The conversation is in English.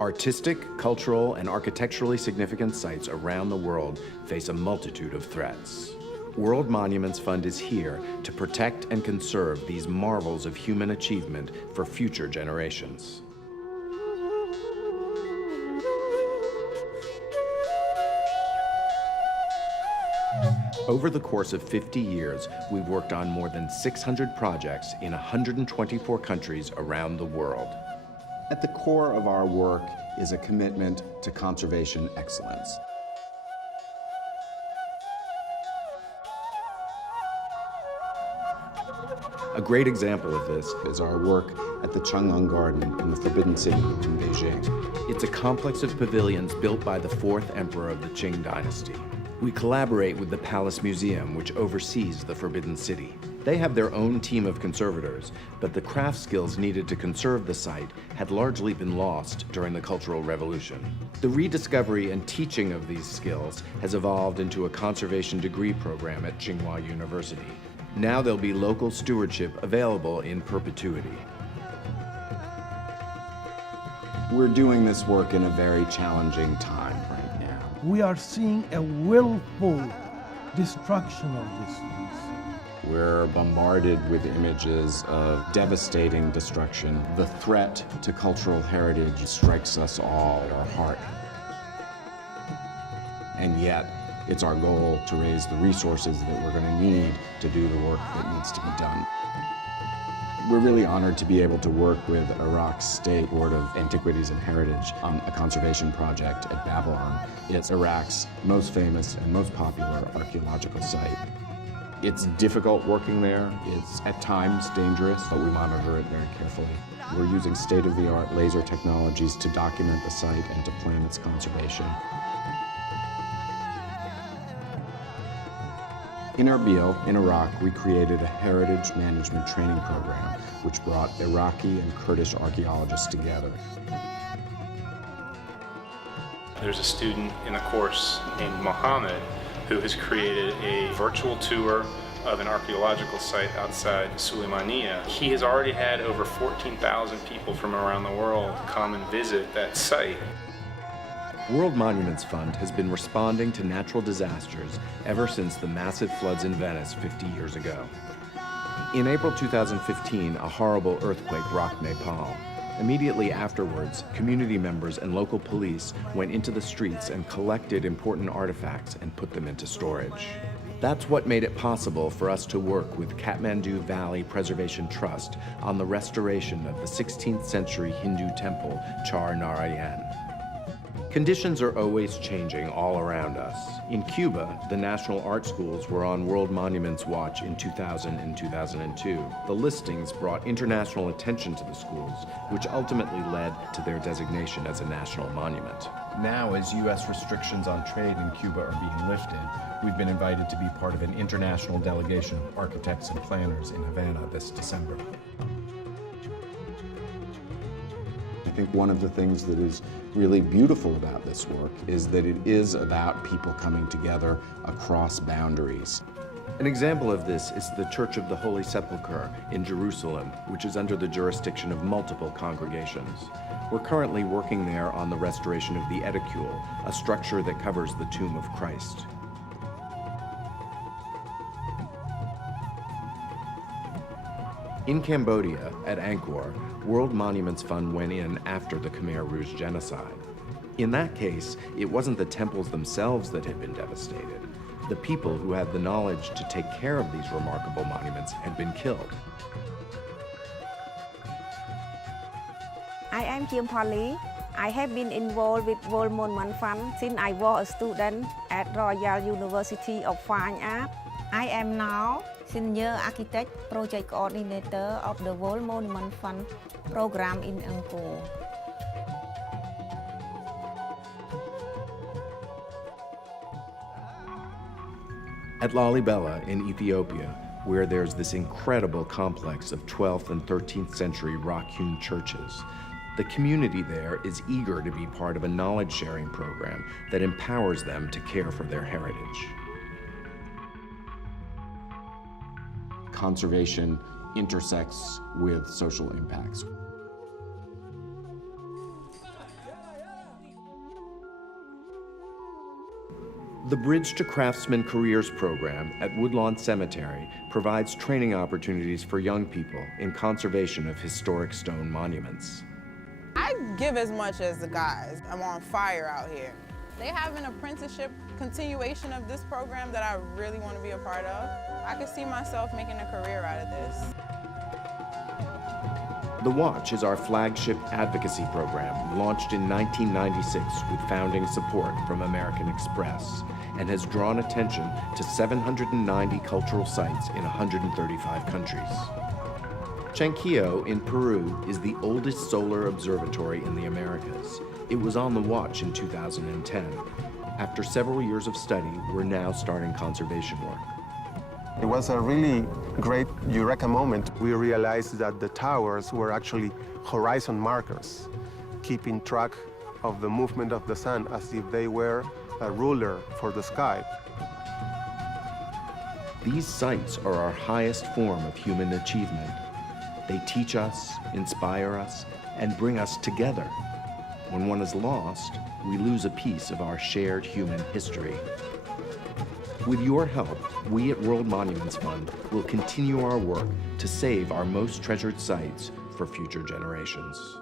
Artistic, cultural, and architecturally significant sites around the world face a multitude of threats. World Monuments Fund is here to protect and conserve these marvels of human achievement for future generations. Over the course of 50 years, we've worked on more than 600 projects in 124 countries around the world. At the core of our work is a commitment to conservation excellence. A great example of this is our work at the Chang'an Garden in the Forbidden City in Beijing. It's a complex of pavilions built by the 4th emperor of the Qing dynasty. We collaborate with the Palace Museum, which oversees the Forbidden City. They have their own team of conservators, but the craft skills needed to conserve the site had largely been lost during the Cultural Revolution. The rediscovery and teaching of these skills has evolved into a conservation degree program at Tsinghua University. Now there'll be local stewardship available in perpetuity. We're doing this work in a very challenging time right now. We are seeing a willful destruction of these things. We're bombarded with images of devastating destruction. The threat to cultural heritage strikes us all at our heart. And yet, it's our goal to raise the resources that we're going to need to do the work that needs to be done. We're really honored to be able to work with Iraq's State Board of Antiquities and Heritage on a conservation project at Babylon. It's Iraq's most famous and most popular archaeological site. It's difficult working there. It's at times dangerous, but we monitor it very carefully. We're using state-of-the-art laser technologies to document the site and to plan its conservation. In ERBIL, in Iraq, we created a heritage management training program which brought Iraqi and Kurdish archaeologists together. There's a student in a course named Mohammed who has created a virtual tour of an archaeological site outside Suleimaniya. He has already had over 14,000 people from around the world come and visit that site. World Monuments Fund has been responding to natural disasters ever since the massive floods in Venice 50 years ago. In April 2015, a horrible earthquake rocked Nepal. Immediately afterwards, community members and local police went into the streets and collected important artifacts and put them into storage. That's what made it possible for us to work with Kathmandu Valley Preservation Trust on the restoration of the 16th century Hindu temple, CHAR Narayan. Conditions are always changing all around us. In Cuba, the National Art Schools were on World Monuments Watch in 2000 and 2002. The listings brought international attention to the schools, which ultimately led to their designation as a national monument. Now, as U.S. restrictions on trade in Cuba are being lifted, we've been invited to be part of an international delegation of architects and planners in Havana this December. I think one of the things that is really beautiful about this work is that it is about people coming together across boundaries. An example of this is the Church of the Holy Sepulchre in Jerusalem, which is under the jurisdiction of multiple congregations. We're currently working there on the restoration of the Edicule, a structure that covers the tomb of Christ. In Cambodia, at Angkor, World Monuments Fund went in after the Khmer Rouge genocide. In that case, it wasn't the temples themselves that had been devastated. The people who had the knowledge to take care of these remarkable monuments had been killed. I am PHALLY. I have been involved with World Monument Fund since I was a student at Royal University of Fine Arts. I am now Senior Architect Project Coordinator of the World Monument Fund program in ANGKOR. At Lalibela in Ethiopia, where there's this incredible complex of 12th and 13th century rock-hewn churches, the community there is eager to be part of a knowledge-sharing program that empowers them to care for their heritage. Conservation intersects with social impacts. The Bridge to Craftsman Careers program at Woodlawn Cemetery provides training opportunities for young people in conservation of historic stone monuments. I give as much as the guys. I'm on fire out here. They have an apprenticeship continuation of this program that I really want to be a part of. I could see myself making a career out of this. The Watch is our flagship advocacy program, launched in 1996 with founding support from American Express, and has drawn attention to 790 cultural sites in 135 countries. CHANKILLO in Peru is the oldest solar observatory in the Americas. It was on the Watch in 2010. After several years of study, we're now starting conservation work. It was a really great eureka moment. We realized that the towers were actually horizon markers, keeping track of the movement of the sun as if they were a ruler for the sky. These sites are our highest form of human achievement. They teach us, inspire us, and bring us together. When one is lost, we lose a piece of our shared human history. With your help, we at World Monuments Fund will continue our work to save our most treasured sites for future generations.